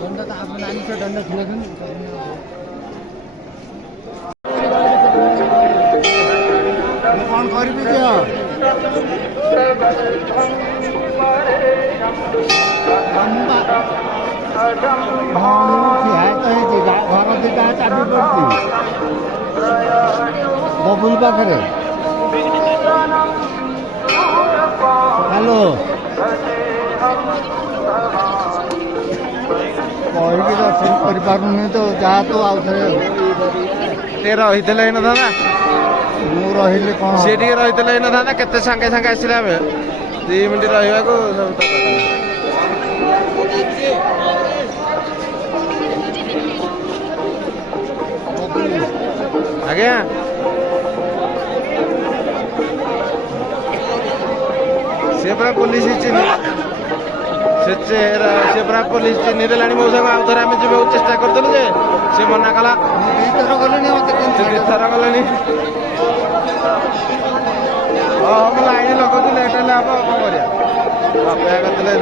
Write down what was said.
दंड तर आपण आणखी दंड ठेवून कौन करी क्या घर दिटा चाबी पड़ी बबुल पाखे हेलो कहीकि दर्शन कर तो जहाँ तो आउ थे रही ना दादा मु रही कौन सी रही ना दादा के सांगे सांगे आसला 2 मिनिट रहा आज्ञा से पूरा पुलिस से पूरा पुलिस चिन्ह देला मो संग आउ थे आम जा चेष्टा करते से मना कला थर गले हम लाइन लगुच लेट है आप कौन कर अपेक्षा करते